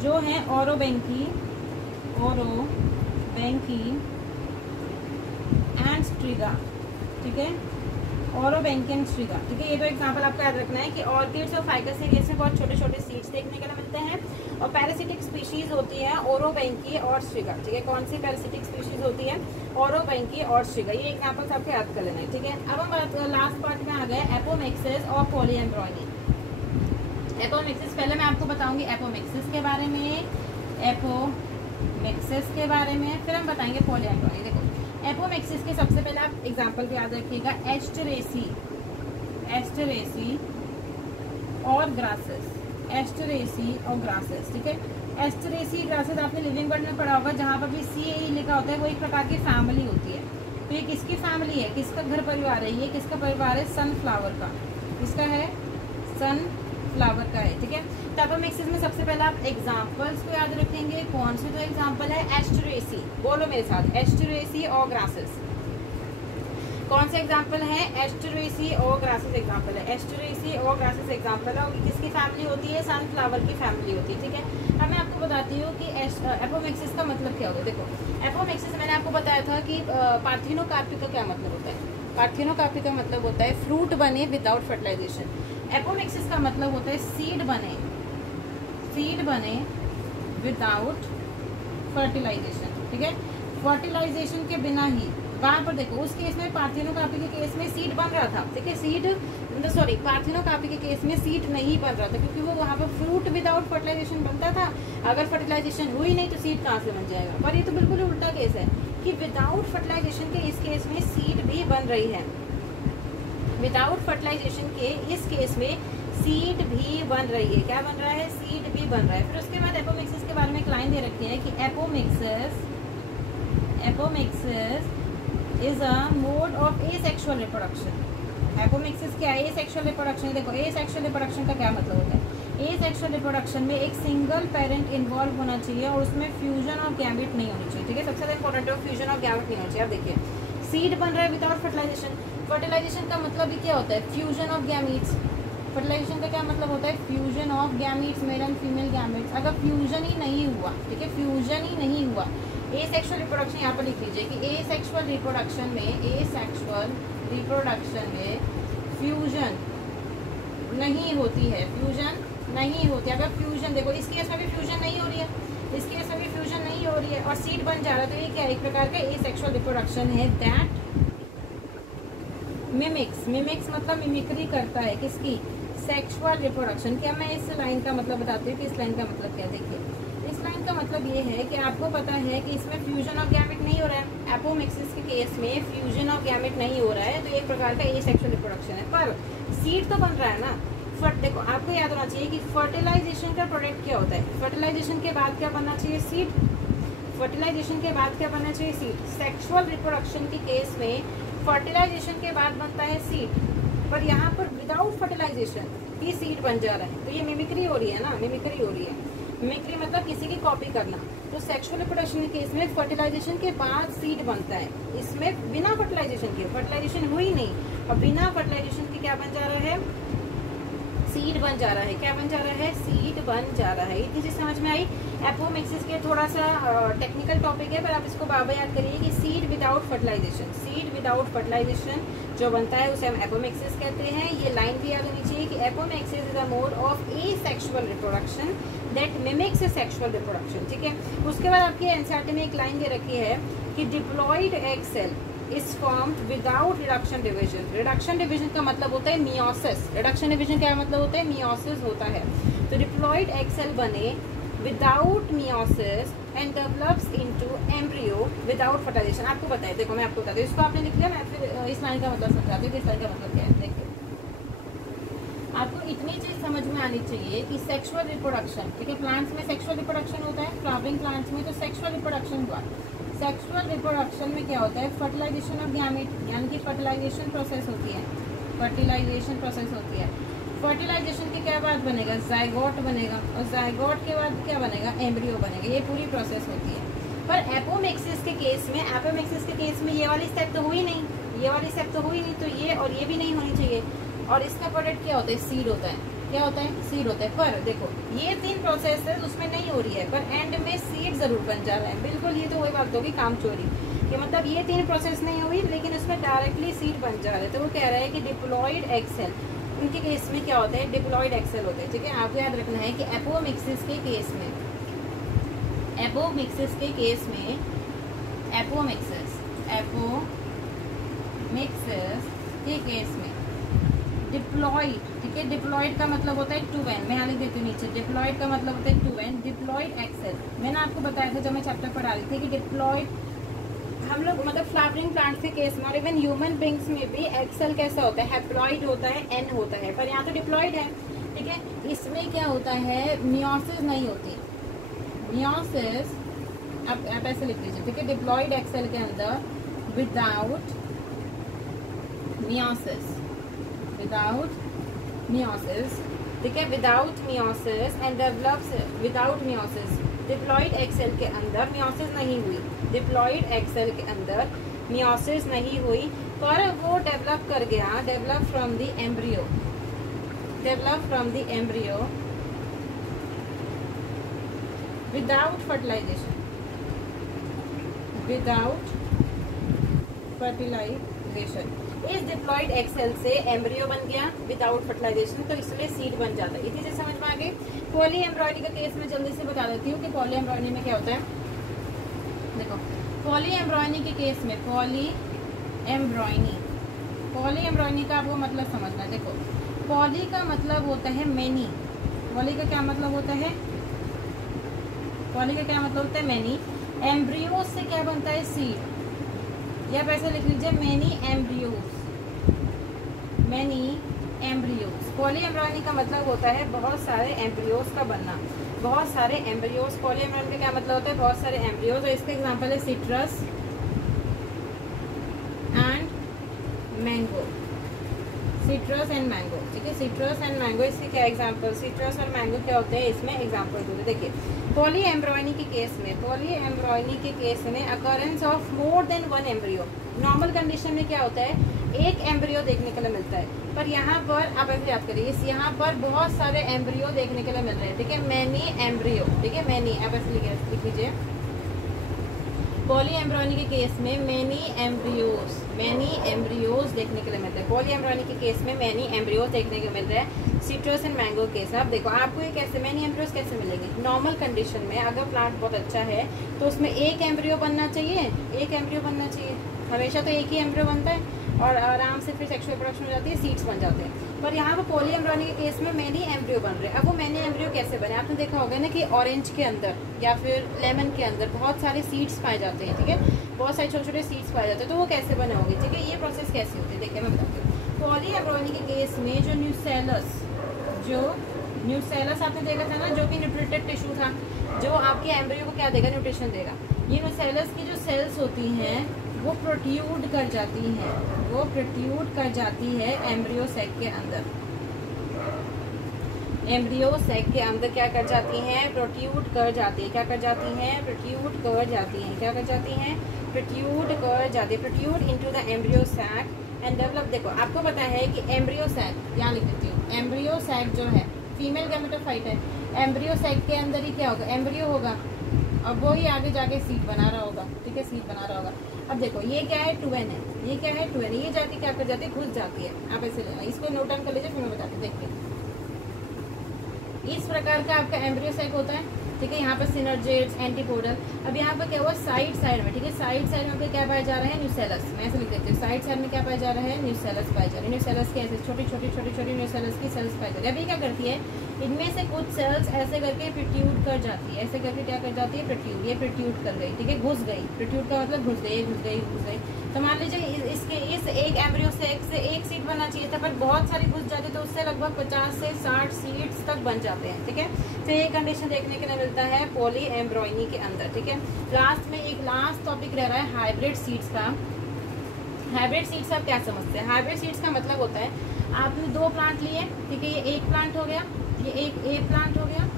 जो है ओरोबेंकी एंड स्ट्रिगा, ठीक है, ओरोबेंकी एंड स्ट्रिगा, ठीक है। ये तो एग्जांपल आपको याद रखना है कि ऑर्किड्स और फाइकस के केस में बहुत छोटे छोटे सीड्स देखने के लिए मिलते हैं। और पैरासिटिक स्पीशीज होती है ओरोबेंकी और स्ट्रिगा, ठीक है। कौन सी पैरासिटिक स्पीशीज होती है? ओरोबेंकी और स्ट्रिगा। ये एग्जांपल्स आपको याद कर लेना है, ठीक है। अब हम लास्ट पार्ट में आ गए एपोमिक्सिस और पॉलीएम्ब्रॉयनी। एपोमिक्सिस पहले मैं आपको बताऊंगी एपोमिक्सिस के बारे में, फिर हम बताएंगे पॉलीएम्ब्रॉयनी। देखो एपोमिक्सिस के सबसे पहले आप एग्जांपल भी याद रखिएगा, एस्टरेसी और ग्रासेस, ठीक है। एस्टरेसी ग्रासेस आपने लिविंग बर्ड में पढ़ा होगा, जहाँ पर भी CAE लिखा होता है, वो एक प्रकार की फैमिली होती है। तो ये किसकी फैमिली है, किसका घर परिवार है? ये किसका परिवार है? सनफ्लावर का। किसका है? सनफ्लावर का है, ठीक है। तो एपोमिक्सिस में सबसे पहले आप एग्जाम्पल्स को याद रखेंगे। कौन से? तो एग्जाम्पल है एस्टरेसी, बोलो मेरे साथ, एस्टरेसी और ग्रासेस। कौन से एग्जाम्पल है? एस्टरेसी और ग्रासेस एग्जाम्पल है। एस्टरेसी और ग्रासेस एग्जाम्पल है, किसकी फैमिली होती है? सनफ्लावर की फैमिली होती है, ठीक है। अब मैं आपको बताती हूँ कि एपोमिक्सिस का मतलब क्या होता है। देखो एपोमिक्सिस मैंने आपको बताया था कि पार्थिनोकार्पी का क्या मतलब होता है। पार्थिनोकार्पी का मतलब होता है फ्रूट बने विदाउट फर्टिलाइजेशन। एपोमिक्सिस का मतलब होता है सीड बने विदाउट फर्टिलाइजेशन, ठीक है। फर्टिलाइजेशन के बिना ही बार पर देखो, उस केस में पार्थिनोकार्पी के केस में सीड बन रहा था, ठीक है। पार्थिनोकार्पी के केस में सीड नहीं बन रहा था, क्योंकि वो वहाँ पर फ्रूट विदाउट फर्टिलाइजेशन बनता था। अगर फर्टिलाइजेशन हुई नहीं तो सीड कहाँ से बन जाएगा। पर ये तो बिल्कुल उल्टा केस है कि विदाउट फर्टिलाइजेशन के इस केस में सीड भी बन रही है। विदाउट फर्टिलाइजेशन के इस केस में सीड भी बन रही है। क्या बन रहा है? सीड भी बन रहा है। फिर उसके बाद एपोमिक्सिस के बारे में एक लाइन दे रखी है कि apomixis is a mode of asexual reproduction. Apomixis क्या है? Asexual reproduction. देखो एसेक्सुअल रिप्रोडक्शन का क्या मतलब होता है? एसेक्सुअल रिप्रोडक्शन में एक सिंगल पेरेंट इन्वॉल्व होना चाहिए और उसमें फ्यूजन ऑफ गैमेट नहीं होनी चाहिए, ठीक है। सबसे ज़्यादा इंपॉर्टेंट है फ्यूजन ऑफ गैमेट नहीं होना चाहिए। अब देखिए सीड बन रहा है विदाउट फर्टिलाइजेशन। फर्टिलाइजेशन का मतलब ही क्या होता है? Fusion of gametes. फर्टिलाइजेशन का क्या मतलब होता है? Fusion of gametes, male and female gametes. अगर फ्यूजन ही नहीं हुआ, ठीक है, फ्यूजन ही नहीं हुआ, एसेक्सुअल रिप्रोडक्शन यहाँ पर लिख लीजिए कि एसेक्सुअल रिप्रोडक्शन में फ्यूजन नहीं होती है, अगर फ्यूजन देखो इस केस में भी फ्यूजन नहीं हो रही है, इस केस में भी फ्यूजन नहीं हो रही है और सीड बन जा रहा है, तो ये क्या है? एक प्रकार का एसेक्सुअल रिप्रोडक्शन है। दैट मिमिक्स मतलब मिमिक्री करता है, किसकी? Sexual reproduction. क्या मैं इस लाइन का मतलब बताती हूँ कि इस लाइन का मतलब क्या? देखिए इस लाइन का मतलब ये है कि आपको पता है कि इसमें फ्यूजन ऑफ गैमेट नहीं हो रहा है। एपोमिक्सिस के केस में फ्यूजन ऑफ गैमेट नहीं हो रहा है, तो एक प्रकार का एसेक्सुअल रिप्रोडक्शन है, पर सीड तो बन रहा है ना। देखो आपको याद होना चाहिए कि फर्टिलाइजेशन का प्रोडक्ट क्या होता है। फर्टिलाइजेशन के बाद क्या बनना चाहिए? सीड। फर्टिलाइजेशन के बाद क्या बनना चाहिए? सीड। सेक्सुअल रिप्रोडक्शन के केस में फर्टिलाइजेशन के बाद बनता है सीड, पर यहाँ पर विदाउट फर्टिलाइजेशन ही सीड बन जा रहा है, तो ये मिमिक्री हो रही है ना, मिमिक्री हो रही है। मिमिक्री मतलब किसी की कॉपी करना। तो सेक्सुअल रिप्रोडक्शन के केस में फर्टिलाइजेशन के बाद सीड बनता है, इसमें बिना फर्टिलाइजेशन के, फर्टिलाइजेशन हुई नहीं और बिना फर्टिलाइजेशन के क्या बन जा रहा है? सीड बन जा रहा है। क्या बन जा रहा है? सीड बन जा रहा है। इतनी चीज समझ में आई। एपोमिक्सिस के थोड़ा सा टेक्निकल टॉपिक है, पर आप इसको बार बार याद करिए कि सीड विदाउट फर्टिलाइजेशन जो बनता है उसे हम एपोमिक्सिस कहते हैं। ये लाइन भी याद होनी चाहिए कि apomixis is a mode of asexual reproduction that mimics sexual reproduction, ठीक है। उसके बाद आपकी एनसीईआरटी में एक लाइन दे रखी है कि diploid egg cell is formed without reduction division. Reduction division का मतलब होता है मियोसिस। रिडक्शन डिवीजन क्या मतलब होता है? मियोसिस होता है। तो डिप्लॉयड एग सेल बने without meiosis and develops into embryo without fertilization. आपको पता है, देखो मैं आपको बताती हूँ, इसको आपने लिख लिया, मैं फिर इस लाइन का मतलब समझाती हूँ कि इस लाइन का मतलब क्या है। देखिए आपको इतनी चीज समझ में आनी चाहिए कि सेक्सुअल रिप्रोडक्शन, ठीक है, प्लांट्स में सेक्सुअल रिप्रोडक्शन होता है, फ्लावरिंग प्लांट्स में तो सेक्सुअल रिप्रोडक्शन हुआ। सेक्सुअल रिप्रोडक्शन में क्या होता है, फर्टिलाइजेशन ऑफ गैमेट, यानी कि फर्टिलाइजेशन प्रोसेस होती है, फर्टिलाइजेशन प्रोसेस होती है। फर्टिलाइजेशन के क्या बाद बनेगा, जाइगोट बनेगा, और जाइगोट के बाद क्या बनेगा, एम्ब्रियो बनेगा। ये पूरी प्रोसेस होती है। पर एपोमिक्सिस के केस में, एपोमिक्सिस के केस में ये वाली स्टेप तो हुई नहीं, ये वाली स्टेप तो हुई नहीं, तो ये और ये भी नहीं होनी चाहिए। और इसका प्रोडक्ट क्या होता है, सीड होता है। क्या होता है, सीड होता है। पर देखो ये 3 प्रोसेस है उसमें नहीं हो रही है, पर एंड में सीड जरूर बन जा रहा है। बिल्कुल ये तो वही बात होगी काम चोरी कि मतलब ये 3 प्रोसेस नहीं हुई लेकिन उसमें डायरेक्टली सीड बन जा रहा है। तो वो कह रहा है कि डिप्लॉयड एग सेल, उनके केस में क्या होता है, डिप्लॉयड एग सेल होते हैं, ठीक है। आपको याद रखना है कि एपोमिक्सिस के केस में, एपोमिक्सिस के केस में, एपोमिक्सिस के केस में डिप्लॉयड, ठीक है, डिप्लॉयड का मतलब होता है टू वेन, मैं यहाँ लिख देती हूँ नीचे, डिप्लॉयड का मतलब होता है टू वेन, डिप्लॉयड एग सेल। मैंने आपको बताया था जब मैं चैप्टर पढ़ा रही थी कि डिप्लॉयड हम लोग मतलब फ्लावरिंग प्लांट्स के केस में और इवन ह्यूमन बींग्स में भी एग सेल कैसा होता है, हैप्लॉइड होता है, एन होता है, पर यहाँ तो डिप्लॉयड है, ठीक है। इसमें क्या होता है, मियोसिस नहीं होती, मियोसिस आप ऐसे लिख लीजिए, ठीक है, डिप्लॉयड एग सेल के अंदर विदाउट मियोसिस, विदाउट मियोसिस, ठीक है, without meiosis and develops without meiosis. Diploid egg cell के अंदर मियोसिस नहीं हुई, डिप्लॉयड एग सेल के अंदर मियोसिस नहीं हुई, पर वो डेवलप कर गया, develop from the embryo, develop from the embryo without fertilization, without fertilization. इस डिप्लॉयड एग सेल से एम्ब्रियो बन गया विदाउट फर्टिलाइजेशन, तो इसलिए सीड बन जाता है। ये चीजें समझ में आ गई। पॉली एम्ब्रॉयनी का केस में जल्दी से बता देती हूँ कि पॉली एम्ब्रॉयनी में क्या होता है। देखो पॉली एम्ब्रॉयनी के केस में, पॉली एम्ब्रॉयनी का आपको मतलब समझना। देखो पॉली का मतलब होता है मैनी, पॉली का क्या मतलब होता है, पॉली का क्या मतलब होता है, मैनी। एम्ब्रियो से क्या बनता है, सीड, या वैसे लिख लीजिए many embryos, many embryos. Poly embryony का मतलब होता है बहुत सारे एम्ब्रियोज का बनना, बहुत सारे एम्ब्रियोज। पॉली एम्ब्रॉयनी का क्या मतलब होता है, बहुत सारे एम्ब्रियोज। और इसका एग्जांपल है citrus and mango, citrus and mango, ठीक है, सिट्रस एंड मैंगो। इसके क्या एग्जांपल, सिट्रस और मैंगो क्या होते हैं, इसमें एग्जांपल होते हैं। देखिए पॉली एम्ब्रॉयनी के केस में, पॉली एम्ब्रॉयनी के केस में occurrence of more than 1 embryo. Normal condition में क्या होता है, एक एम्ब्रियो देखने के लिए मिलता है, पर यहाँ पर आप ऐसे याद करिए, यहाँ पर बहुत सारे एम्ब्रियो देखने के लिए मिल रहे हैं, ठीक है, मैनी एम्ब्रियो, ठीक है, मैनी, आप ऐसे लिख लीजिए। पॉली एम्ब्रॉयनी के केस में मैनी एम्ब्रियोज देखने के लिए मिलते हैं। पॉली एम्ब्रॉयनी के केस में मैनी एम्ब्रियोज देखने को मिल रहा है। सिट्रस एंड मैंगो केस, आप देखो आपको ये कैसे मैनी एम्ब्रियोज कैसे मिलेंगे। नॉर्मल कंडीशन में अगर प्लांट बहुत अच्छा है तो उसमें एक एम्ब्रियो बनना चाहिए, एक एम्ब्रियो बनना चाहिए, हमेशा तो एक ही एम्ब्रियो बनता है और आराम से फिर सेक्सुअल प्रोडक्शन हो जाती है, सीड्स बन जाते हैं। पर यहाँ पर पॉली एम्ब्रॉयनी के केस में मैनी एम्ब्रियो बन रहे हैं। अब वो मैनी एम्ब्रियो कैसे बने, आपने देखा होगा ना कि ऑरेंज के अंदर या फिर लेमन के अंदर बहुत सारे सीड्स पाए जाते हैं, ठीक है, बहुत सारे छोटे छोटे सीड्स पाए जाते हैं, तो वो कैसे बने होंगे, ठीक है, ये प्रोसेस कैसे होती है, देखिए मैं बताती हूँ। पॉली एम्ब्रॉयनी के केस में जो न्यूसेलस आपने देखा था ना, जो कि न्यूट्रिटेड टिश्यू था, जो आपके एम्ब्रियो को क्या देगा, न्यूट्रिशन देगा। ये न्यूसेलस की जो सेल्स होती हैं वो प्रोट्यूड कर जाती हैं, वो प्रोट्यूड कर जाती है एम्ब्रियो सैक के अंदर। एम्ब्रियो सैक के अंदर क्या कर जाती हैं, प्रोट्यूड कर जाती है, क्या कर जाती हैं, प्रोट्यूड कर जाती हैं, क्या कर जाती हैं, प्रोट्यूड कर जाती है, protrude into the embryo sac and develop. देखो आपको पता है कि एम्ब्रियो सैक, यहाँ लिख देती हूँ, एम्ब्रियो सैक जो है फीमेल गैमेटोफाइट है, एम्ब्रियो सैक के अंदर ही क्या होगा, एम्ब्रियो होगा, अब वो ही आगे जाके सीड बना रहा होगा, ठीक है, सीड बना रहा होगा। अब देखो ये क्या है, 2n है, ये क्या है, 2n, ये जाती क्या कर जाती है, घुस जाती है। आप ऐसे लेना, इसको नोट डाउन कर लीजिए, फिर मैं बताती हूँ। देखिए इस प्रकार का आपका एम्ब्रियो सैक होता है, ठीक है। यहाँ पर सिनर्जेट्स, एंटीपोडल। अब यहाँ पर क्या हुआ, साइड में, ठीक है, साइड में आपको क्या पाया जा रहा है, न्यूसेलस। मैं ऐसे लिख देती हूँ, साइड में क्या पाया जा रहा है, न्यूसेलस पाया जा रहा है। न्यूसेलस के ऐसे छोटी छोटी न्यूसेलस की सेल्स पाई जा रही है। अभी क्या करती है, इनमें से कुछ सेल्स ऐसे करके प्रोट्यूड कर जाती है, ऐसे करके क्या कर जाती है, प्रोट्यूड। ये प्रोट्यूड कर गई, ठीक है, घुस गई। प्रोट्यूड का मतलब घुस गई। तो मान लीजिए इसके इस एक एम्ब्रियो से एक सीड बनना चाहिए था, पर बहुत सारी घुस जाती है, तो उससे लगभग 50 से 60 सीड्स तक बन जाते हैं, ठीक है। तो ये कंडीशन देखने के लिए मिलता है पॉली एम्ब्रॉयनी के अंदर, ठीक है। लास्ट में एक लास्ट टॉपिक रह रहा है हाइब्रिड सीड्स का। हाइब्रिड सीड्स आप क्या समझते हैं? हाइब्रिड सीड्स का मतलब होता है, आपने 2 प्लांट लिए, ठीक है, ये एक प्लांट हो गया, ये एक ए प्लांट हो गया,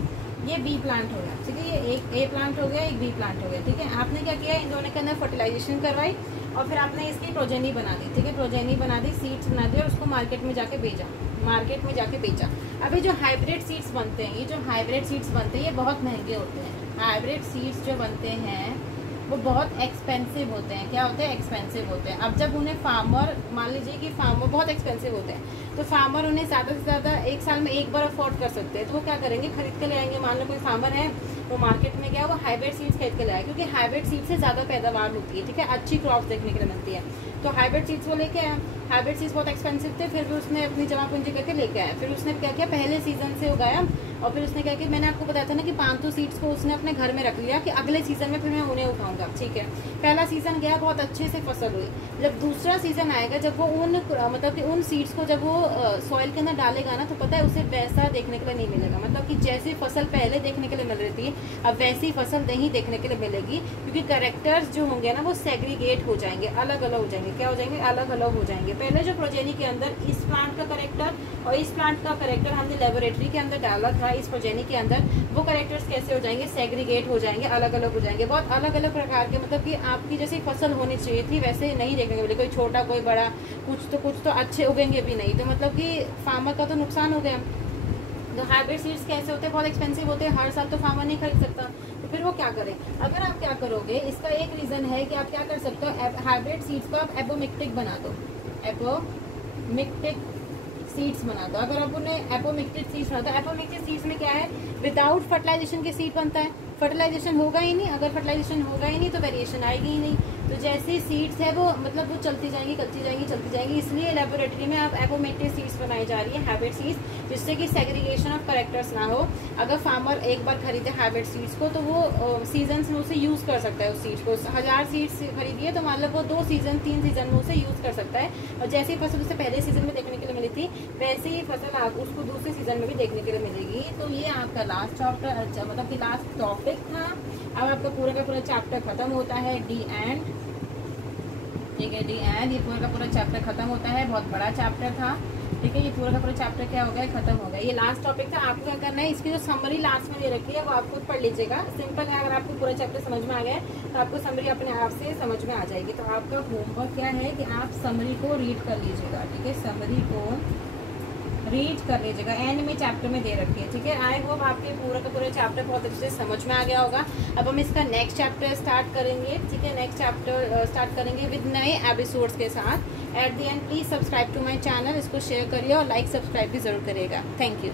ये बी प्लांट हो गया, ठीक है, ये एक ए प्लांट हो गया, एक बी प्लांट हो गया, ठीक है। आपने क्या किया, इन दोनों के अंदर फर्टिलाइजेशन करवाई और फिर आपने इसकी प्रोजेनी बना दी, ठीक है, प्रोजेनी बना दी, सीड्स बना दी और उसको मार्केट में जाके बेचा। अभी जो हाइब्रिड सीड्स बनते हैं, ये जो हाइब्रिड सीड्स बनते हैं ये बहुत महंगे होते हैं। हाइब्रिड सीड्स जो बनते हैं वो बहुत एक्सपेंसिव होते हैं। क्या होते हैं? एक्सपेंसिव होते हैं। अब जब उन्हें फार्मर, मान लीजिए कि फार्मर बहुत एक्सपेंसिव होते हैं, तो फार्मर उन्हें ज़्यादा से ज़्यादा एक साल में एक बार अफोर्ड कर सकते हैं, तो वो क्या करेंगे, खरीद के ले आएंगे। मान लो कोई फार्मर है, वो मार्केट में गया, वो हाइब्रिड सीड्स खरीद के ले आए, क्योंकि हाइब्रिड सीड से ज़्यादा पैदावार होती है, ठीक है, अच्छी क्रॉप्स देखने के लिए मिलती है। तो हाइब्रिड सीड्स वो लेके आया। हाइब्रिड सीड्स बहुत एक्सपेंसिव थे, फिर भी उसने अपनी जमा पूंजी करके लेके आया। फिर उसने क्या किया, पहले सीजन से उगाया और फिर उसने क्या किया, मैंने आपको बताया था ना कि 500 सीड्स को उसने अपने घर में रख लिया कि अगले सीजन में फिर मैं उन्हें उठाऊंगा, ठीक है। पहला सीजन गया, बहुत अच्छे से फसल हुई। जब दूसरा सीजन आएगा, जब वो उन सीड्स को जब वो सॉइल के अंदर डालेगा ना, तो पता है उसे वैसा देखने के लिए नहीं मिलेगा। मतलब कि जैसी फसल पहले देखने के लिए मिल रही थी, अब वैसी फसल नहीं देखने के लिए मिलेगी, क्योंकि कैरेक्टर्स जो होंगे ना वो सेग्रीगेट हो जाएंगे, अलग अलग हो जाएंगे। क्या हो जाएंगे? अलग अलग हो जाएंगे। पहले जो प्रोजेनी के अंदर इस प्लांट का कैरेक्टर और इस प्लांट का कैरेक्टर हमने लेबोरेटरी के अंदर डाला था, इस प्रोजेनी के अंदर वो कैरेक्टर्स कैसे हो जाएंगे? सेग्रीगेट हो जाएंगे, अलग अलग हो जाएंगे, बहुत अलग अलग प्रकार के। मतलब कि आपकी जैसी फसल होनी चाहिए थी वैसे नहीं देखने मिले, कोई छोटा कोई बड़ा, कुछ तो अच्छे उगेंगे भी नहीं, तो मतलब कि फार्मर का तो नुकसान हो गया। तो हाइब्रिड सीड्स कैसे होते हैं? बहुत एक्सपेंसिव होते हैं, हर साल तो फार्मर नहीं खरीद सकता, तो फिर वो क्या करें? अगर आप क्या करोगे, इसका एक रीजन है कि आप क्या कर सकते हो, हाइब्रिड सीड्स को आप एपोमिक्टिक बना दो, एपोमिक्टिक सीड्स बना दो। अगर आप उन्हें एपोमिक्टिक सीड्स बना दो, एपोमिक्टिक सीड्स में क्या है, विदाउट फर्टिलाइजेशन के सीड बनता है। फर्टिलाइजेशन होगा ही नहीं, अगर फर्टिलाइजेशन होगा ही नहीं तो वेरिएशन आएगी ही नहीं। तो जैसे सीड्स है वो मतलब वो चलती जाएंगी। इसलिए लेबोरेटरी में आप एपोमिक्टिक सीड्स बनाई जा रही है, हाइब्रिड सीड्स, जिससे कि सेग्रीगेशन ऑफ कैरेक्टर्स ना हो। अगर फार्मर एक बार खरीदे हाइब्रिड सीड्स को, तो वो सीजन में उसे यूज कर सकता है। उस सीड्स को 1000 सीड्स खरीदिए तो मान लो वो 2 सीजन 3 सीजन में उसे यूज कर सकता है। और जैसी फसल उसे पहले सीजन में देखने के लिए मिली थी, वैसे ही फसल आप उसको दूसरे सीजन में भी देखने के लिए मिलेगी। तो ये आपका लास्ट चैप्टर, मतलब कि लास्ट टॉपिक था। अब आपका पूरा का पूरा चैप्टर खत्म होता है, डी एंड, ठीक है, डी एंड। ये पूरा का पूरा चैप्टर खत्म होता है, बहुत बड़ा चैप्टर था, ठीक है। ये पूरा का पूरा चैप्टर क्या हो गया, खत्म हो गया। ये लास्ट टॉपिक था। आपको क्या करना है, इसकी जो समरी लास्ट में दे रखी है वो आप खुद पढ़ लीजिएगा। सिंपल है, अगर आपको पूरा चैप्टर समझ में आ गया तो आपको समरी अपने आप से समझ में आ जाएगी। तो आपका होमवर्क क्या है कि आप समरी को रीड कर लीजिएगा, ठीक है, समरी को रीड कर लीजिएगा। एंड में चैप्टर में दे रखी है, ठीक है। आई होप आपके पूरा का पूरा चैप्टर बहुत अच्छे से समझ में आ गया होगा। अब हम इसका नेक्स्ट चैप्टर स्टार्ट करेंगे, ठीक है। नेक्स्ट चैप्टर स्टार्ट करेंगे विद नए एपिसोड्स के साथ। At the end please subscribe to my channel, इसको शेयर करिए और लाइक सब्सक्राइब भी जरूर करिएगा। Thank you.